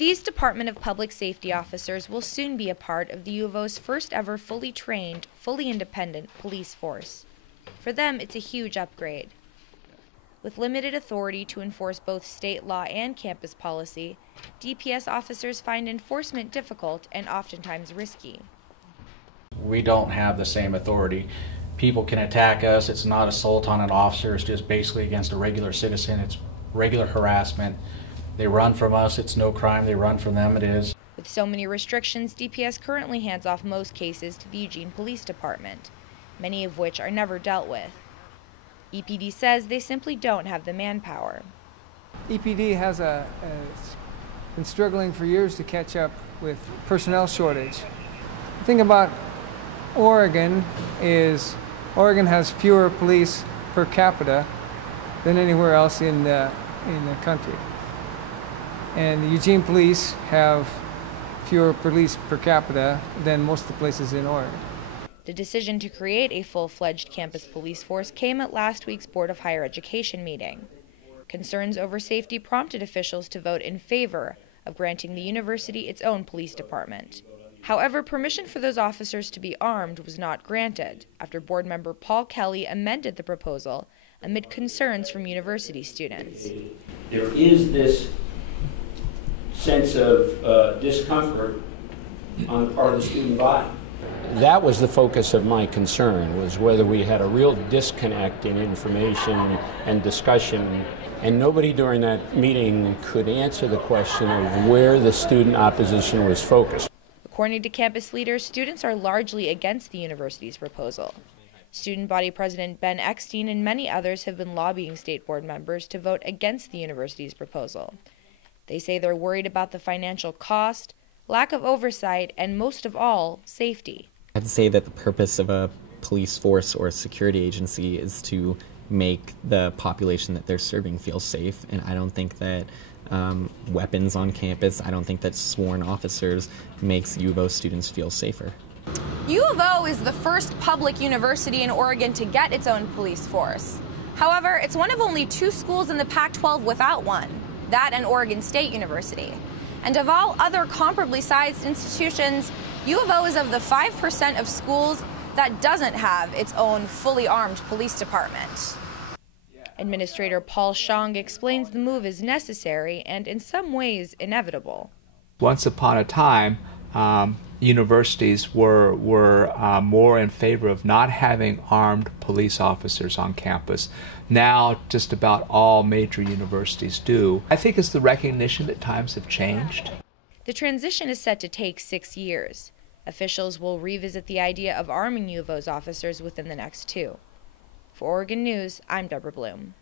These Department of Public Safety officers will soon be a part of the U of O's first ever fully trained, fully independent police force. For them, it's a huge upgrade. With limited authority to enforce both state law and campus policy, DPS officers find enforcement difficult and oftentimes risky. We don't have the same authority. People can attack us. It's not assault on an officer. It's just basically against a regular citizen. It's regular harassment. They run from us. It's no crime. They run from them. It is. With so many restrictions, DPS currently hands off most cases to the Eugene Police Department, many of which are never dealt with. EPD says they simply don't have the manpower. EPD has been struggling for years to catch up with personnel shortage. The thing about Oregon is Oregon has fewer police per capita than anywhere else in the country. And the Eugene police have fewer police per capita than most of the places in Oregon. The decision to create a full-fledged campus police force came at last week's Board of Higher Education meeting. Concerns over safety prompted officials to vote in favor of granting the university its own police department. However, permission for those officers to be armed was not granted after board member Paul Kelly amended the proposal amid concerns from university students. There is this sense of discomfort on the part of the student body. That was the focus of my concern, was whether we had a real disconnect in information and discussion, and nobody during that meeting could answer the question of where the student opposition was focused. According to campus leaders, students are largely against the university's proposal. Student body president Ben Eckstein and many others have been lobbying state board members to vote against the university's proposal. They say they're worried about the financial cost, lack of oversight, and most of all, safety. I'd say that the purpose of a police force or a security agency is to make the population that they're serving feel safe, and I don't think that weapons on campus, I don't think that sworn officers makes U of O students feel safer. U of O is the first public university in Oregon to get its own police force. However, it's one of only 2 schools in the Pac-12 without one, that and Oregon State University. And of all other comparably sized institutions, U of O is of the 5% of schools that doesn't have its own fully armed police department. Administrator Paul Shong explains the move is necessary and in some ways inevitable. Once upon a time, universities were more in favor of not having armed police officers on campus. Now just about all major universities do. I think it's the recognition that times have changed. The transition is set to take 6 years. Officials will revisit the idea of arming U of O's officers within the next 2. For Oregon News, I'm Deborah Bloom.